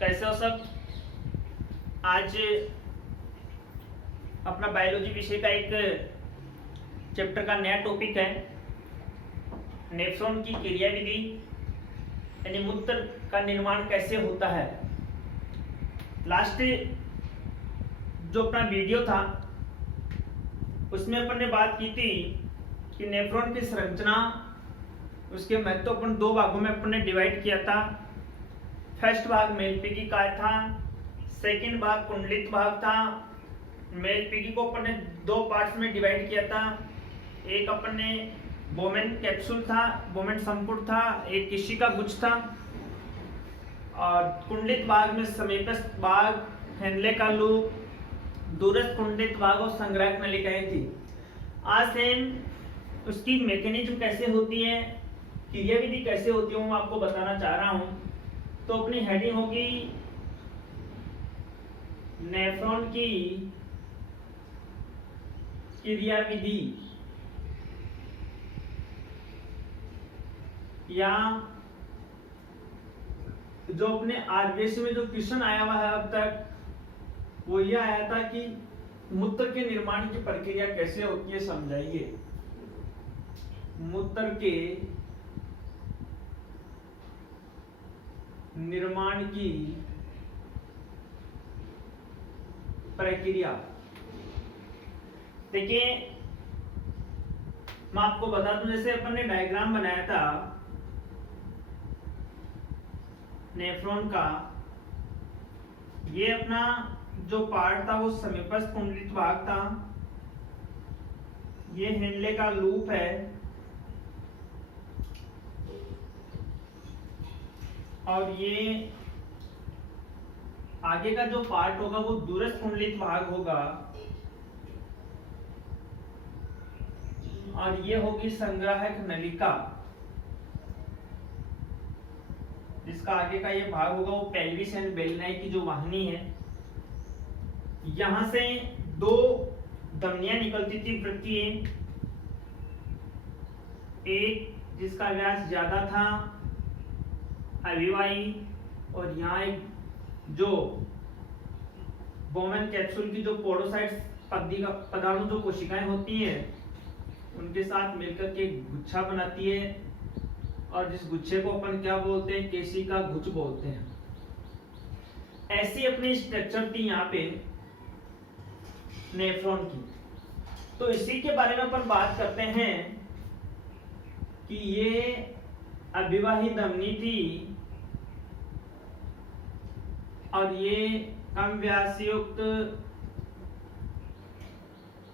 कैसे हो सब। आज अपना बायोलॉजी विषय का एक चैप्टर का नया टॉपिक है नेफ्रॉन की क्रियाविधि, यानी मूत्र का निर्माण कैसे होता है। लास्ट जो अपना वीडियो था उसमें अपन ने बात की थी कि नेफ्रॉन की संरचना, उसके महत्वपूर्ण दो भागों में अपन ने डिवाइड किया था। फर्स्ट भाग मेलपीगी का था, सेकंड भाग कुंडलित भाग था। मेलपीगी को अपन ने दो पार्ट्स में डिवाइड किया था। एक अपन ने बोमेन कैप्सूल था, बोमेन संपुट था, एक केशिका गुच्छ था। और कुंडलित भाग में समीपस्थ भाग, हेनले का लूप, दूरस्थ कुंडलित भाग और संग्राहक नलिकाएं थी। आज हम उसकी मैकेनिज्म कैसे होती है, क्रियाविधि कैसे होती है, वो आपको बताना चाह रहा हूं। तो अपनी हेडिंग होगी नेफ्रॉन की क्रियाविधि, या जो अपने आरबीएससी में जो क्वेश्चन आया हुआ है अब तक, वो ये आया था कि मूत्र के निर्माण की प्रक्रिया कैसे होती है, समझाइए। मूत्र के निर्माण की प्रक्रिया। देखिए मैं आपको बता दूं, जैसे अपन ने डायग्राम बनाया था नेफ्रॉन का, ये अपना जो पार्ट था वो समीपस्थ कुंडलित भाग था, ये हेनले का लूप है, और ये आगे का जो पार्ट होगा वो दूरस्थ कुंडलित भाग होगा, और ये होगी संग्राहक नलिका। जिसका आगे का ये भाग होगा वो पेल्विस एंड बेलनाई की जो वाहिनी है। यहां से दो धमनियां निकलती थी वृत्तीय, एक जिसका व्यास ज्यादा था अविवाही, और यहाँ एक जो बोमेन कैप्सूल की जो पोडोसाइट्स पदाणु जो कोशिकाएं होती है उनके साथ मिलकर के गुच्छा बनाती है, और जिस गुच्छे को अपन क्या बोलते हैं, केशिका गुच्छ बोलते हैं। ऐसी अपनी स्ट्रक्चर थी यहाँ पे नेफ्रॉन की। तो इसी के बारे में अपन बात करते हैं कि ये अविवाही धमनी थी और ये कम व्यास युक्त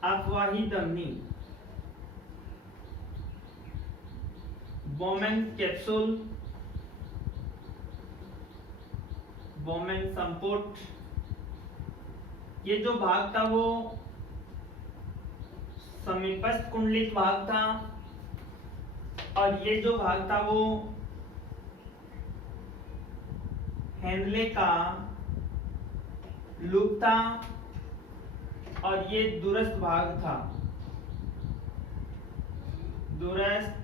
अपवाही धमनी, बोमेन कैप्सूल, बोमेन संपुट। ये जो भाग था वो समीपस्थ कुंडलित भाग था, और ये जो भाग था वो हेनले का लूप था, और ये दूरस्थ भाग था, दूरस्थ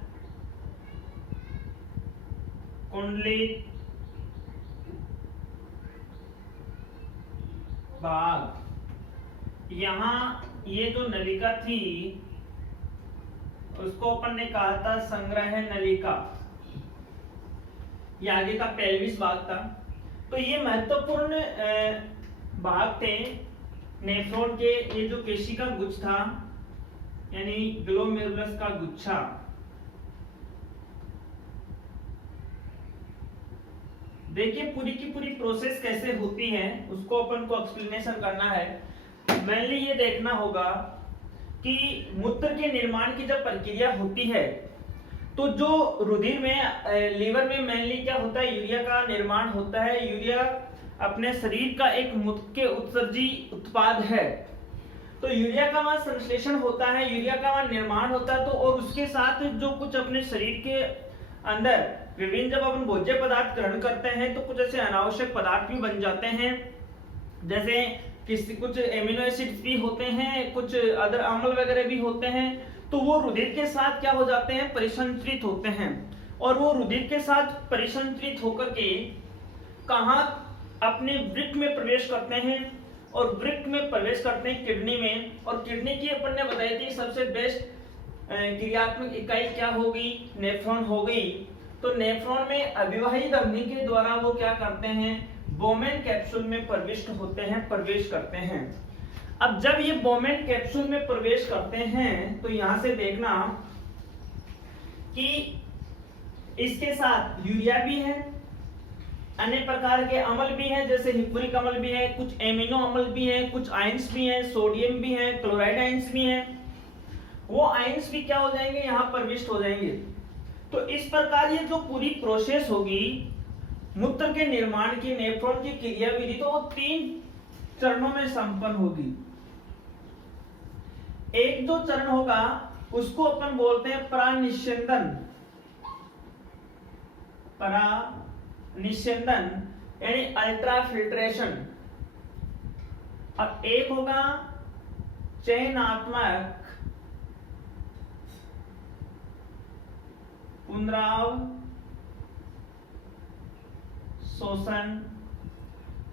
कुंडलित भाग। यहां ये जो नलिका थी उसको अपन ने कहा था संग्रह नलिका। ये आगे का पेल्विस भाग था। तो ये महत्वपूर्ण भाग थे नेफ्रॉन के। ये जो केशिका गुच्छ था यानी ग्लोमेरुलस का गुच्छा, देखिए पूरी की पूरी प्रोसेस कैसे होती है उसको अपन को एक्सप्लेनेशन करना है। मेनली ये देखना होगा कि मूत्र के निर्माण की जब प्रक्रिया होती है तो जो रुधिर में, लीवर में मेनली क्या होता है, यूरिया का निर्माण होता है। यूरिया अपने शरीर का एक मुख्य उत्सर्जी उत्पाद है। तो यूरिया का वहां संश्लेषण होता है, यूरिया का वहां निर्माण होता है। तो और उसके साथ जो कुछ अपने शरीर के अंदर विभिन्न, जब अपन भोज्य पदार्थ ग्रहण करते हैं तो कुछ ऐसे अनावश्यक पदार्थ भी बन जाते हैं, जैसे कुछ एमिनो एसिड्स भी होते हैं, कुछ अदर अम्ल वगैरह भी होते हैं। तो वो रुधिर के साथ क्या हो जाते हैं, परिसंचरित होते हैं। और वो रुधिर के साथ परिसंचरित होकर के कहाँ अपने वृक्क में प्रवेश करते हैं और वृक्क में प्रवेश करते हैं किडनी में, और किडनी की अपन ने बताई थी सबसे बेस्ट क्रियात्मक इकाई क्या होगी, नेफ्रॉन हो गई। तो नेफ्रॉन में अभिवाही धमनी के द्वारा वो क्या करते हैं, बोमेन कैप्सूल में प्रविष्ट होते हैं, प्रवेश करते हैं। अब जब ये बोमेन कैप्सूल में प्रवेश करते हैं तो यहां से देखना कि इसके साथ यूरिया भी है, अन्य प्रकार के अम्ल भी हैं, जैसे हिप्पुरिक अम्ल भी है, कुछ एमिनो अम्ल भी है, कुछ आयंस भी हैं, सोडियम भी है, क्लोराइड आयंस भी हैं। वो आयंस भी क्या हो जाएंगे, यहाँ प्रविष्ट हो जाएंगे। तो इस प्रकार ये जो पूरी प्रोसेस होगी मूत्र के निर्माण की, नेफ्रॉन की क्रियाविधि, तो वो 3 चरणों में संपन्न होगी। एक जो चरण होगा उसको अपन बोलते हैं प्रानिस्यंदन, प्रानिस्यंदन यानी अल्ट्राफिल्ट्रेशन, और एक होगा चयनात्मक पुनरावशोषण,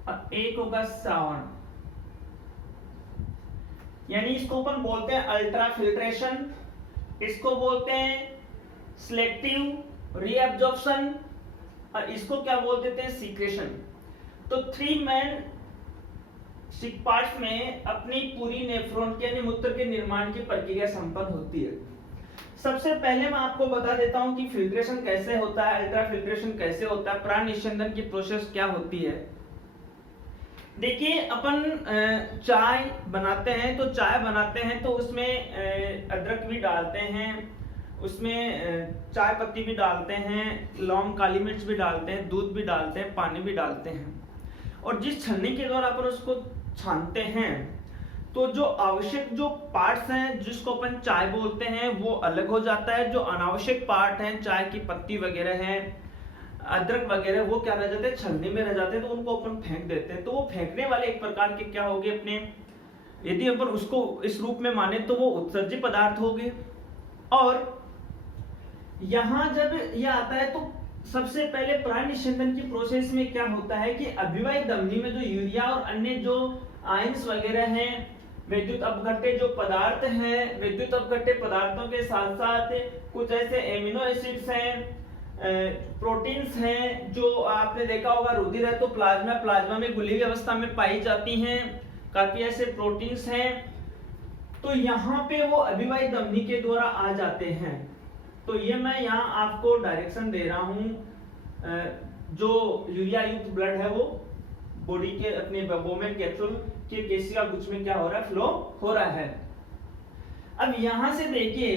और एक होगा श्रावण। यानी इसको अपन बोलते हैं अल्ट्राफिल्ट्रेशन, इसको बोलते हैं सिलेक्टिव रीअब्जॉर्प्शन, और इसको क्या बोल देते हैं, सीक्रेशन। तो 3 मेन पार्ट्स में अपनी पूरी नेफ्रॉन के यानी मूत्र के निर्माण की प्रक्रिया संपन्न होती है। सबसे पहले मैं आपको बता देता हूं कि फिल्ट्रेशन कैसे होता है, अल्ट्राफिल्ट्रेशन कैसे होता है, प्राणनिस्यंदन की प्रोसेस क्या होती है। देखिए अपन चाय बनाते हैं, तो चाय बनाते हैं तो उसमें अदरक भी डालते हैं, उसमें चाय पत्ती भी डालते हैं, लौंग काली मिर्च भी डालते हैं, दूध भी डालते हैं, पानी भी डालते हैं, और जिस छन्नी के द्वारा अपन उसको छानते हैं तो जो आवश्यक जो पार्ट्स हैं जिसको अपन चाय बोलते हैं वो अलग हो जाता है। जो अनावश्यक पार्ट हैं, चाय की पत्ती वगैरह हैं, अदरक वगैरह, वो क्या रह जाते हैं, छन्नी में रह जाते हैं, तो उनको अपन फेंक देते हैं। तो वो फेंकने वाले एक प्रकार के क्या होंगे अपने, यदि अपन उसको इस रूप में माने तो वो उत्सर्जित पदार्थ होंगे। और यहां जब ये आता है तो सबसे पहले प्राणनिस्यंदन की प्रोसेस में क्या होता है कि अभिवाही धमनी में जो यूरिया और अन्य जो आयंस वगैरह हैं, विद्युत अपघट्य जो पदार्थ हैं, विद्युत अपघट्य पदार्थों के साथ साथ कुछ ऐसे एमिनो एसिड्स हैं, प्रोटीन्स हैं, जो आपने देखा होगा रुधिर है तो प्लाज्मा, प्लाज्मा में घुली हुई अवस्था में पाई जाती हैं, काफी ऐसे प्रोटीन्स हैं। तो यहाँ पे वो अभिवाही धमनी के द्वारा आ जाते हैं। तो ये मैं यहाँ आपको डायरेक्शन दे रहा हूँ, जो यूरिया युक्त ब्लड है वो बॉडी के अपने बोमेन कैप्सूल के केशिका गुच्छ में क्या हो रहा है, फ्लो हो रहा है। अब यहां से देखिए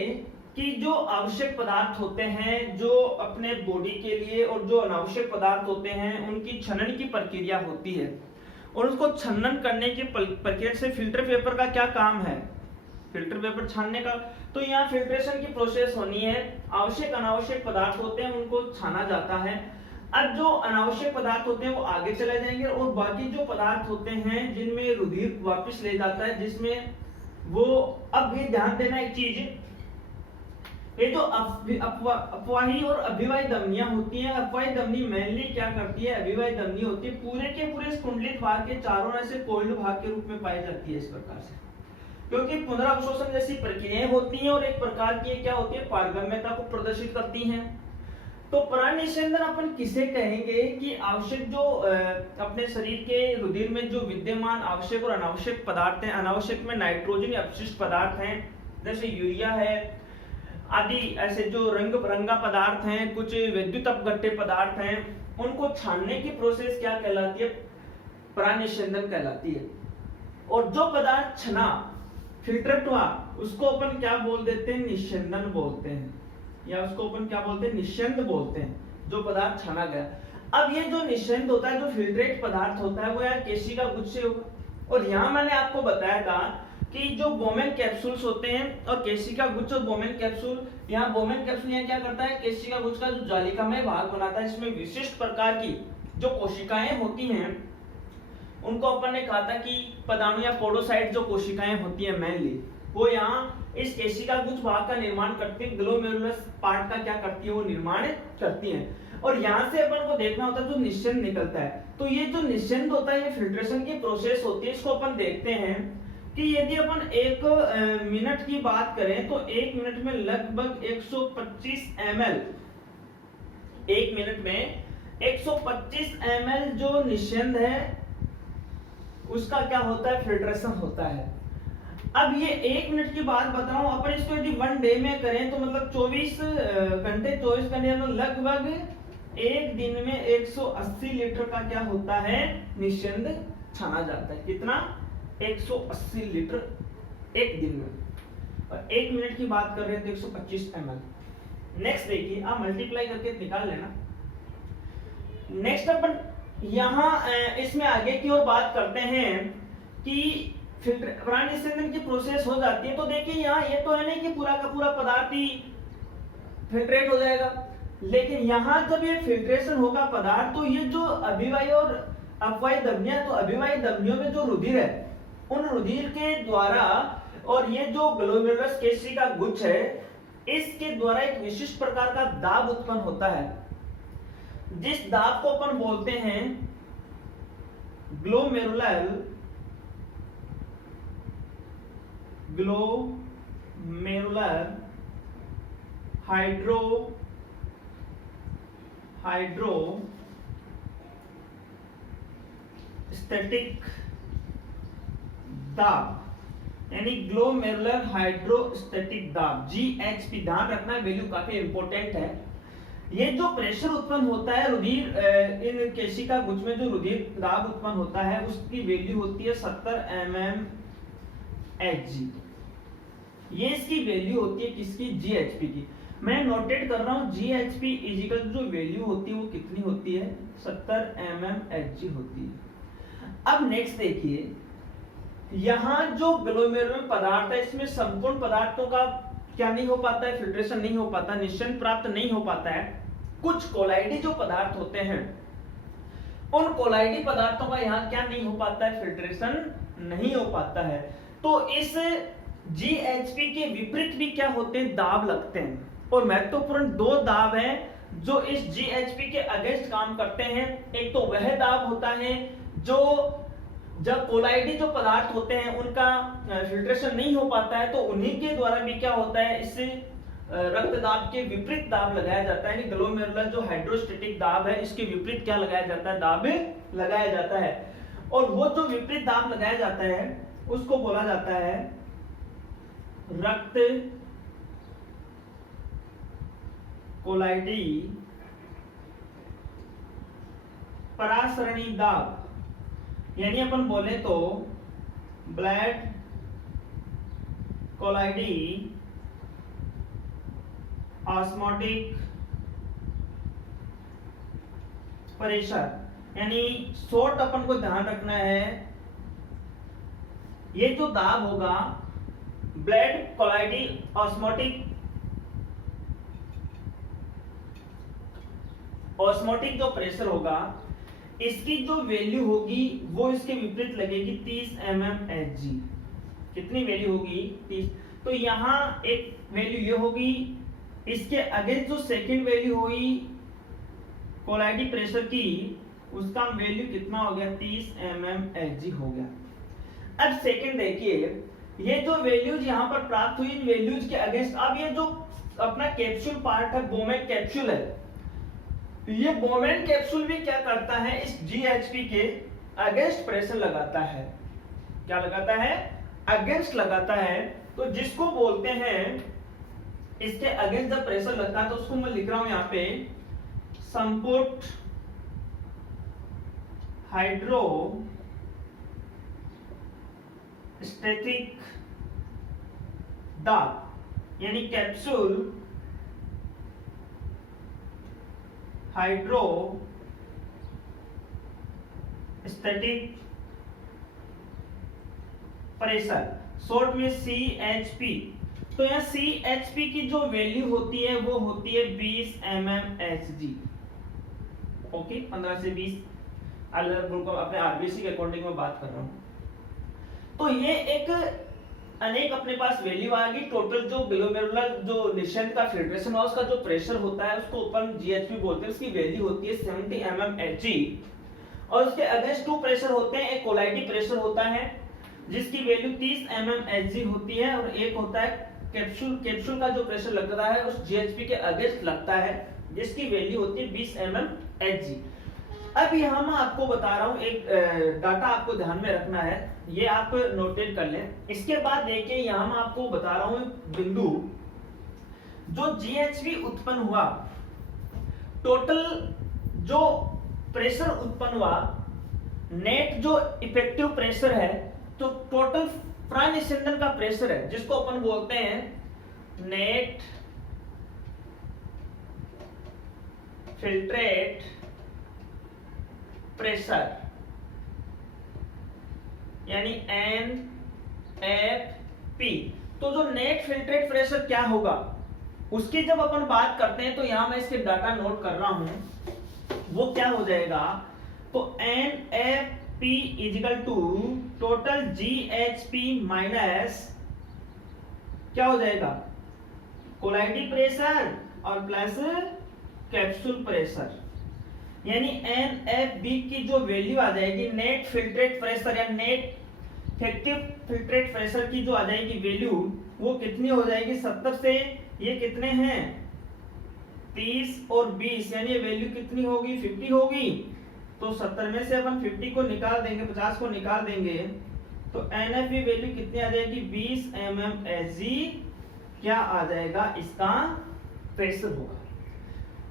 कि जो आवश्यक पदार्थ होते हैं जो अपने बॉडी के लिए, और जो अनावश्यक पदार्थ होते हैं उनकी छनन की प्रक्रिया होती है, और उसको छनन करने की प्रक्रिया से फिल्टर पेपर का क्या काम है, फिल्टर पेपर छानने का। तो यहाँ फिल्ट्रेशन की प्रोसेस होनी है, आवश्यक अनावश्यक पदार्थ होते हैं उनको छाना जाता है। अब जो अनावश्यक पदार्थ होते हैं वो आगे चले जाएंगे, और बाकी जो पदार्थ होते हैं जिनमें रुधिर वापस ले जाता है, जिसमें वो, अब ये ध्यान देना एक चीज, ये जो अपवाही और अभिवाही धमनियां होती हैं, अपवाही धमनी मेनली क्या करती है, अभिवाही धमनी होती है पूरे के पूरे स्पुंडलित भाग के चारों ओर से कोइल्ड भाग के रूप में पाई जाती है इस प्रकार से, क्योंकि पुनरावशोषण जैसी प्रक्रियाएं होती हैं और एक प्रकार की क्या होती है, पारगम्यता को प्रदर्शित करती हैं। तो प्राणनिस्यंदन अपन किसे कहेंगे कि आवश्यक जो अपने शरीर के रुधिर में जो विद्यमान आवश्यक और अनावश्यक पदार्थ हैं, अनावश्यक में नाइट्रोजन अपशिष्ट पदार्थ हैं जैसे यूरिया है आदि, ऐसे जो रंगा पदार्थ हैं, कुछ विद्युत अपघट्य पदार्थ हैं, उनको छानने की प्रोसेस क्या कहलाती है, प्राणनिस्यंदन कहलाती है। और जो पदार्थ छना, फिल्टर्ड हुआ, उसको अपन क्या बोल देते हैं, निस्यंदन बोलते हैं, या उसको अपन क्या बोलते हैं, निस्यंद बोलते हैं, जो पदार्थ छाना गया। अब ये जो निस्यंद होता है, जो फिल्ट्रेट पदार्थ होता है, वो यार केशिका गुच्छ से होगा। और यहाँ मैंने आपको बताया था कि जो बोमेन कैप्सूल्स होते हैं और केशिका गुच्छ और बोमेन कैप्सूल, यहाँ बोमेन कैप्सूल यहाँ क्या करता है, केशिका गुच्छ का जो जालिकामय भाग बनाता है, इसमें विशिष्ट प्रकार की जो कोशिकाएं होती हैं, उनको अपन ने कहा था कि पदाणु या पोडोसाइट जो कोशिकाएं होती हैं मेनली, वो यहाँ इस केशिका गुच्छ भाग का निर्माण करती है, ग्लोमेरुलस पार्ट का क्या करती है, वो निर्माण करती हैं। और यहाँ से अपन को देखना होता है जो निस्यंद निकलता है, तो तो ये जो निश्चिंत होता है, ये फिल्ट्रेशन की प्रोसेस होती है, इसको अपन देखते हैं कि यदि अपन 1 मिनट की बात करें तो 1 मिनट में लगभग 125 ml, 1 मिनट में 125 ml जो निश्चिंत है उसका क्या होता है, फिल्ट्रेशन होता है। अब ये 1 मिनट की बात बता रहा हूं, अपन इसको यदि 1 डे में करें तो मतलब 24 घंटे में लगभग एक दिन में 180 लीटर का क्या होता है, निश्चिंत छाना जाता है। कितना? 180 लीटर एक दिन में। और 1 मिनट की बात कर रहे हैं तो 125 ml। नेक्स्ट देखिए, आप मल्टीप्लाई करके निकाल लेना। नेक्स्ट अपन यहां इसमें आगे की ओर बात करते हैं कि फिल्टर निश्चिंदन की प्रोसेस हो जाती है। तो देखिए यहाँ ये तो है नहीं कि पूरा का पूरा पदार्थ ही फिल्ट्रेट हो जाएगा, लेकिन यहाँ जब ये फिल्ट्रेशन होगा पदार्थ, तो ये जो अभिवाही और अपवाही धमनियां, तो अभिवाही धमनियों में जो रुधिर है, उन रुधिर के द्वारा और ये जो ग्लोमेरुलस केशिका का गुच्छ है, इसके द्वारा एक विशिष्ट प्रकार का दाब उत्पन्न होता है, जिस दाब को अपन बोलते हैं ग्लोमेरुलर हाइड्रोस्टैटिक दाब, यानी ग्लोमेरुलर हाइड्रोस्टैटिक दाब, GHP। ध्यान रखना, वैल्यू काफी इंपॉर्टेंट है। ये जो प्रेशर उत्पन्न होता है रुधिर इन केशिका गुच्छ में, जो रुधिर दाब उत्पन्न होता है, उसकी वैल्यू होती है 70 mmHg। ये इसकी वैल्यू होती है किसकी? GHP की। मैं नोटेट कर रहा हूं, GHP इजिकल जो वैल्यू होती है वो कितनी होती है? 70 mmHg होती है। अब नेक्स्ट देखिए, यहां जो ग्लोमेरुलर पदार्थ है, इसमें संपूर्ण पदार्थों का क्या नहीं हो पाता है, फिल्ट्रेशन नहीं हो पाता, निश्चिंत प्राप्त नहीं हो पाता है। कुछ कोलाइडी जो पदार्थ होते हैं, उन कोलाइडी पदार्थों का यहाँ क्या नहीं हो पाता है, फिल्ट्रेशन नहीं हो पाता है। तो इस GHP के विपरीत भी क्या होते हैं, दाब लगते हैं। और महत्वपूर्ण दो दाब हैं जो इस GHP के अगेंस्ट काम करते हैं। एक तो वह दाब होता है जो जब कोलाइडी जो पदार्थ होते हैं उनका फिल्ट्रेशन नहीं हो पाता है, तो उन्हीं के द्वारा भी क्या होता है, इससे रक्त दाब के विपरीत दाब लगाया जाता है। यानी ग्लोमेरुलर जो हाइड्रोस्टैटिक दाब है, इसके विपरीत क्या लगाया जाता है, दाब लगाया जाता है। और वो जो विपरीत दाब लगाया जाता है उसको बोला जाता है रक्त कोलाइडी परासरणी दाब, यानी अपन बोले तो ब्लड कोलाइडी ऑस्मोटिक प्रेशर। यानी शॉर्ट अपन को ध्यान रखना है, ये जो दाब होगा ब्लड कोलाइडी ऑस्मोटिक जो प्रेशर होगा, इसकी जो वैल्यू होगी वो इसके विपरीत लगेगी 30 mmHg। कितनी वैल्यू होगी? 30। तो यहाँ एक वैल्यू ये होगी, इसके अगेंस्ट जो सेकंड वैल्यू होगी कोलाइडी प्रेशर की, उसका वैल्यू कितना हो गया? 30 mmHg हो गया। अब सेकंड देखिए, ये जो वैल्यूज यहाँ पर प्राप्त हुई, इन वैल्यूज के अगेंस्ट अब ये जो अपना कैप्सूल पार्ट है, बोमेन कैप्सूल है, ये बोमेन कैप्सूल भी क्या करता है, इस GHP के अगेंस्ट प्रेशर लगाता है। क्या लगाता है? अगेंस्ट लगाता है। तो जिसको बोलते हैं, इसके अगेंस्ट जब प्रेशर लगता है तो उसको मैं लिख रहा हूं यहाँ पे संपुट हाइड्रोस्टैटिक दाब, यानी कैप्सूल हाइड्रोस्टैटिक प्रेशर, शॉर्ट में CHP। तो यहाँ CHP की जो वैल्यू होती है वो होती है 20 mmHg। ओके, 15 से 20 अलग ग्रुप अपने RBC के अकॉर्डिंग में बात कर रहा हूं। तो ये एक अनेक अपने पास वैल्यू आ गई। टोटल जो ग्लोमेरुलर जो निश्चिंत का फिल्ट्रेशन हुआ, उसका जो प्रेशर होता है उसको अपन GHP बोलते हैं, उसकी वैल्यू होती है 70 mmHg। और उसके अगेंस्ट 2 प्रेशर होते हैं। एक कोलाइडी प्रेशर होता है जिसकी वैल्यू 30 mm Hg होती है, और एक होता है कैप्सूल का जो प्रेशर लगता है उस GHP के अगेंस्ट लगता है जिसकी वैल्यू होती है 20 mm Hg। अब यहाँ मैं आपको बता रहा हूँ, एक डाटा आपको ध्यान में रखना है, ये आप नोटेट कर लें। इसके बाद देखिए यहाँ मैं आपको बता रहा हूँ बिंदु, जो GHP उत्पन्न हुआ, टोटल जो प्रेशर उत्पन्न हुआ, नेट जो इफेक्टिव प्रेशर है, तो टोटल प्राणनिस्यंदन का प्रेशर है जिसको अपन बोलते हैं नेट फिल्ट्रेट प्रेशर, यानी NFP। तो जो नेट फिल्ट्रेट प्रेशर क्या होगा उसकी जब अपन बात करते हैं, तो यहां मैं इसके डाटा नोट कर रहा हूं, वो क्या हो जाएगा, तो NFP is equal to total GHP minus क्या हो जाएगा, कोलाइडी प्रेशर और प्लस कैप्सूल प्रेशर, यानी NFB की जो वैल्यू आ जाएगी, नेट फिल्ट्रेट प्रेशर या नेट इफेक्टिव फिल्ट्रेट प्रेशर की जो आ जाएगी वैल्यू, वो कितनी हो जाएगी, 70 से ये कितने हैं 30 और 20, यानी ये वैल्यू कितनी होगी 50 होगी। तो 70 में से अपन 50 को निकाल देंगे, 50 को निकाल देंगे, तो NFB वैल्यू कितनी आ जाएगी 20 mm Hg क्या आ जाएगा, इसका प्रेशर होगा।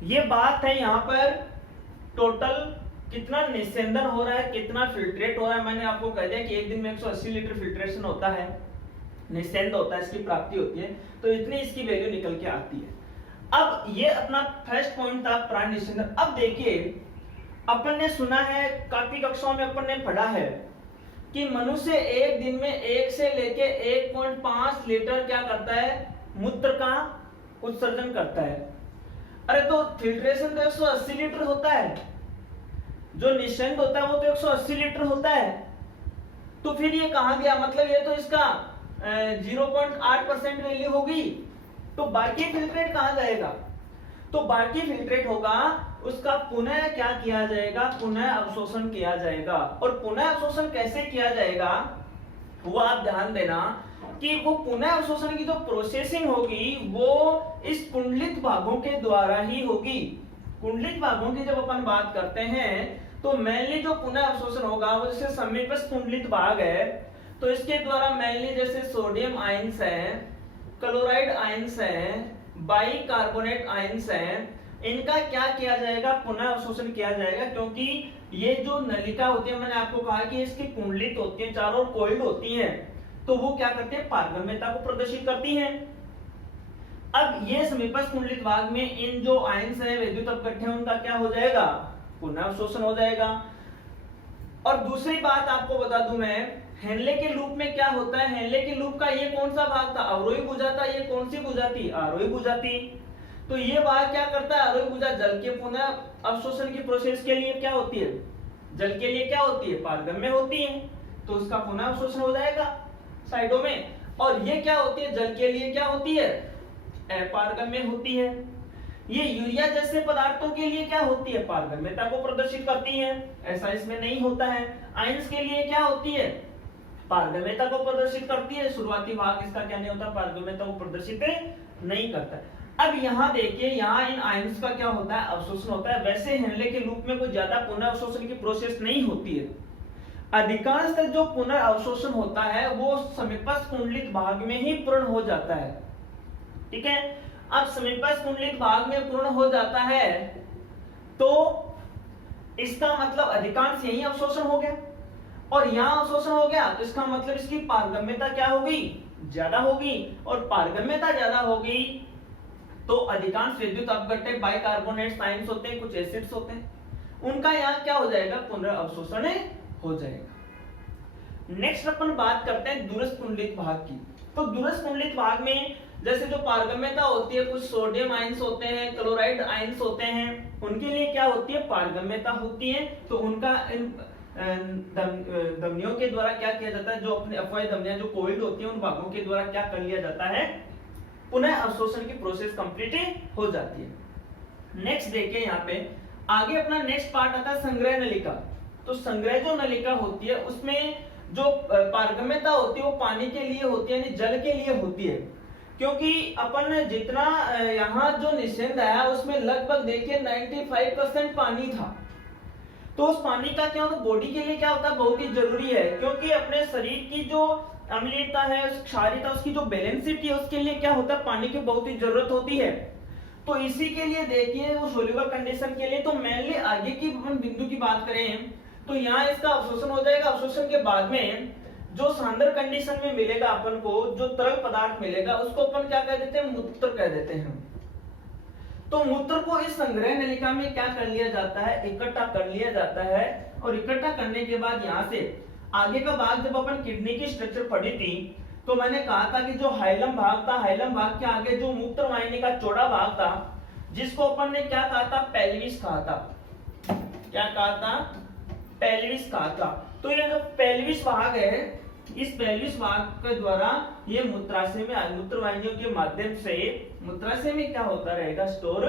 ये बात है यहाँ पर टोटल कितना निस्यंदन हो रहा है, कितना फिल्ट्रेट हो रहा है। मैंने आपको कह दिया कि एक दिन में 180 लीटर फिल्ट्रेशन होता है, निस्यंद होता है, इसकी प्राप्ति होती है, तो इतनी इसकी वैल्यू निकल के आती है। अब ये अपना फर्स्ट पॉइंट था प्राण निस्यंदन। अब देखिए अपन ने सुना है, काफी कक्षाओं में अपन ने पढ़ा है कि मनुष्य एक दिन में 1 से लेके 1.5 लीटर क्या करता है, मूत्र का उत्सर्जन करता है। अरे तो फिल्ट्रेशन तो 180 लीटर होता है, जो निस्यंद होता है वो तो 180 लीटर होता है, तो फिर ये कहां गया, मतलब ये तो इसका 0.8% वैल्यू होगी, तो बाकी फिल्ट्रेट कहां जाएगा, तो बाकी फिल्ट्रेट होगा उसका पुनः क्या किया जाएगा, पुनः अवशोषण किया जाएगा। और पुनः अवशोषण कैसे किया जाएगा वो आप ध्यान देना कि वो पुनः अवशोषण की जो प्रोसेसिंग होगी वो इस कुंडलित भागों के द्वारा ही होगी। कुंडलित भागों की जब अपन बात करते हैं तो मेनली जो पुनः अवशोषण होगा वो जैसे समीपस्थ कुंडलित भाग है, तो इसके द्वारा मेनली जैसे सोडियम आयंस है, क्लोराइड आयंस है, बाइकार्बोनेट आयंस है, इनका क्या किया जाएगा, पुनः अवशोषण किया जाएगा। क्योंकि ये जो नलिका होती है, मैंने आपको कहा कि इसकी कुंडलित होती है, चारों कोइल्ड होती हैं, तो वो क्या करते हैं, पारगम्यता को प्रदर्शित करती हैं। अब ये समीपस्थ कुंडलित भाग में इन जो आयंस है, विद्युत अपघट्य है, उनका क्या हो जाएगा, पुनः अवशोषण हो जाएगा। और दूसरी बात आपको बता दूं मैं, हेनले के लूप में क्या होता है, हेनले के लूप का ये कौन सा भाग था, अवरोही भुजा था, ये कौन सी भुजा थी, आरोही भुजा थी। तो ये भाग क्या करता है, आरोही भुजा जल के पुनः अवशोषण की प्रोसेस के लिए क्या होती है, जल के लिए क्या होती है, पारगम्य होती है, तो उसका पुनः अवशोषण हो जाएगा साइडों में। और ये क्या होती है, जल के लिए क्या होती है, अपारगम्य होती है। ये यूरिया जैसे पदार्थों के लिए क्या होती है, पारगम्यता को प्रदर्शित करती है, ऐसा इसमें नहीं होता है। आयंस के लिए क्या होती है, पारगम्यता को प्रदर्शित करती है, शुरुआती भाग इसका क्या नहीं होता, पारगम्यता को प्रदर्शित नहीं करता। अब यहाँ देखिए, यहाँ इन आयंस का क्या होता है, अवशोषण होता है। वैसे हेनले के लूप में कोई ज्यादा पुनः अवशोषण की प्रोसेस नहीं होती है, अधिकांशतः जो पुनः अवशोषण होता है वो समीपस्थ कुंडलित भाग में ही पूर्ण हो जाता है। ठीक है, अब समीपस्थ कुंडलित भाग में पूर्ण हो जाता है तो इसका मतलब अधिकांश यही अवशोषण हो गया, और यहां अवशोषण हो गया तो इसका मतलब इसकी पारगम्यता क्या होगी, ज्यादा होगी। और पारगम्यता ज्यादा होगी तो अधिकांश विद्युत अपघट्य बाइकार्बोनेट्स आयंस होते हैं, कुछ एसिड्स होते हैं, उनका यहाँ क्या हो जाएगा, पुनर्अवशोषण हो जाएगा। नेक्स्ट अपन बात करते हैं दूरस्थ कुंडलित भाग की। तो दूरस्थ कुंडलित भाग में जैसे जो पारगम्यता होती है, कुछ सोडियम आयंस होते हैं, क्लोराइड आयंस होते हैं, उनके लिए क्या होती है, पारगम्यता होती है। तो उनका इन धमनियों के द्वारा क्या किया जाता है, जो अपने अपवाही धमनियां जो कोइल्ड होती हैं उन भागों के द्वारा क्या कर लिया जाता है, पुनः अवशोषण की प्रोसेस कंप्लीट हो जाती है। नेक्स्ट देखिए यहाँ पे आगे अपना नेक्स्ट पार्ट आता है संग्रह नलिका। तो संग्रह जो नलिका होती है उसमें जो पारगम्यता होती है वो पानी के लिए होती है, यानी जल के लिए होती है। क्योंकि अपन जितना यहाँ जो निस्यंद आया उसमें लगभग देखिए 95% पानी था। तो उस पानी का क्या होता है बॉडी के लिए क्या होता है बहुत ही जरूरी है, क्योंकि अपने शरीर की जो अम्लीयता है, क्षारीयता, उसकी जो बैलेंसिटी है उसके लिए क्या होता है पानी की बहुत ही जरूरत होती है। तो इसी के लिए देखिए वो सोल्यूबल कंडीशन के लिए तो मेनली आगे की अपन बिंदु की बात करें तो यहाँ इसका अवशोषण हो जाएगा। अवशोषण के बाद में जो सांद्र कंडीशन में मिलेगा अपन को जो तरल पदार्थ मिलेगा उसको अपन क्या कह देते हैं, मूत्र कह देते हैं। तो मूत्र को इस संग्रह नलिका में क्या कर लिया जाता है, इकट्ठा कर लिया जाता है। और इकट्ठा करने के बाद यहाँ से आगे का भाग जब अपन किडनी की स्ट्रक्चर पढ़ी थी तो मैंने कहा था कि जो हाइलम भाग था, हाइलम भाग के आगे जो मूत्र वाहिनी का चौड़ा भाग था जिसको अपन ने क्या कहा था, पेल्विस कहा था। क्या कहा था, पेल्विस कहा था। तो ये जो पेल्विस भाग है, इस पेल्विस भाग के द्वारा ये मूत्राशय में, मूत्र वाहिनियों के माध्यम से मूत्राशय में क्या होता रहेगा, स्टोर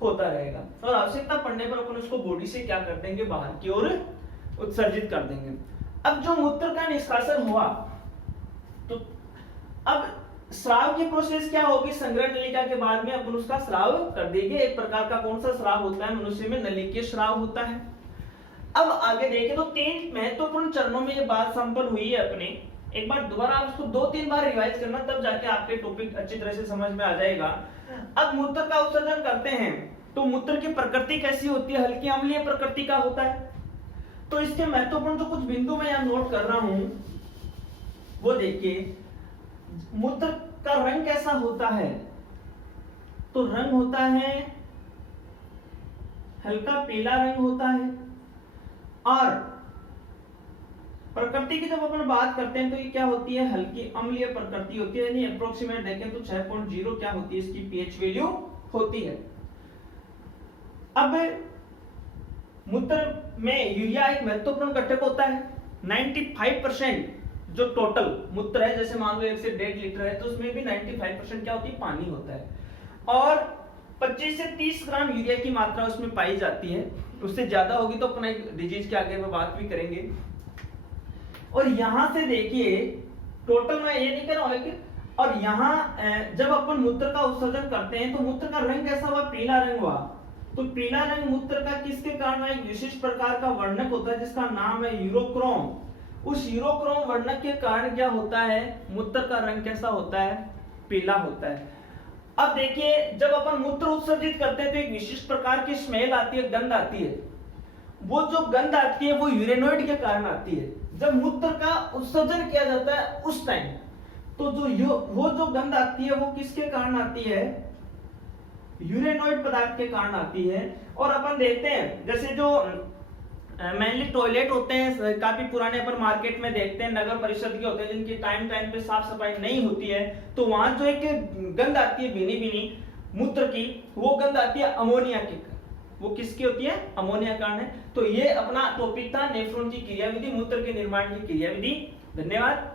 होता रहेगा। और आवश्यकता पड़ने पर अपन उसको बॉडी से क्या कर देंगे, बाहर की ओर उत्सर्जित कर देंगे। अब जो मूत्र का निष्कासन हुआ तो अब स्राव की प्रोसेस क्या होगी, संग्रह नलिका के बाद में अपन उसका स्राव कर देंगे। एक प्रकार का कौन सा स्राव होता है, मनुष्य में नलिकीय स्राव होता है। अब आगे देखें तो 3 महत्वपूर्ण चरणों में ये बात संपन्न हुई है अपने। एक बार दोबारा आप उसको 2-3 बार रिवाइज करना, तब जाके आपके टॉपिक अच्छी तरह से समझ में आ जाएगा। अब मूत्र का उत्सर्जन करते हैं तो मूत्र की प्रकृति कैसी होती है, हल्की अम्लीय प्रकृति का होता है। तो इसके महत्वपूर्ण जो कुछ बिंदु मैं यहाँ नोट कर रहा हूं वो देखिए, मूत्र का रंग कैसा होता है, तो रंग होता है हल्का पीला रंग होता है। और प्रकृति की जब अपन बात करते हैं तो ये क्या होती है, हल्की अम्लीय प्रकृति होती है, यानी अप्रोक्सीमेट देखें तो 6.0 क्या होती है, इसकी पीएच वैल्यू होती है। अब मूत्र में यूरिया एक महत्वपूर्ण घटक होता है। 95% जो टोटल मूत्र है, जैसे मान लो 1 से 1.5 लीटर है तो उसमें भी 95% क्या होती है, पानी होता है। और 25 से 30 ग्राम यूरिया की मात्रा उसमें पाई जाती है। उससे ज्यादा होगी तो अपना एक डिजीज के आगे में बात भी करेंगे। और यहां से देखिए टोटल मैं ये नहीं कह रहा हूं कि, और यहाँ जब अपन मूत्र का उत्सर्जन करते हैं तो मूत्र का रंग कैसा हुआ, पीला रंग हुआ। तो पीला रंग मूत्र का किसके कारण, एक विशिष्ट प्रकार का वर्णक होता है जिसका नाम है यूरोक्रोम। उस यूरोक्रोम वर्णक के कारण क्या होता है, मूत्र का रंग कैसा होता है, पीला होता है। अब देखिए जब अपन मूत्र उत्सर्जित करते हैं तो एक विशिष्ट प्रकार की स्मेल आती है, गंध आती है। वो जो गंध आती है वो यूरेनोइड के कारण आती है। जब मूत्र का उत्सर्जन किया जाता है उस टाइम तो वो जो गंध आती है वो किसके कारण आती है, यूरेनोइड पदार्थ के कारण आती है। और अपन देखते हैं जैसे जो मेनली टॉयलेट होते हैं काफी पुराने, पर मार्केट में देखते हैं नगर परिषद के होते हैं जिनकी टाइम टाइम पे साफ सफाई नहीं होती है, तो वहां जो एक गंध आती है भीनी भीनी मूत्र की, वो गंध आती है अमोनिया की। वो किसकी होती है, अमोनिया कारण है। तो ये अपना टॉपिक था नेफ्रॉन की क्रियाविधि, मूत्र के निर्माण की क्रियाविधि। धन्यवाद।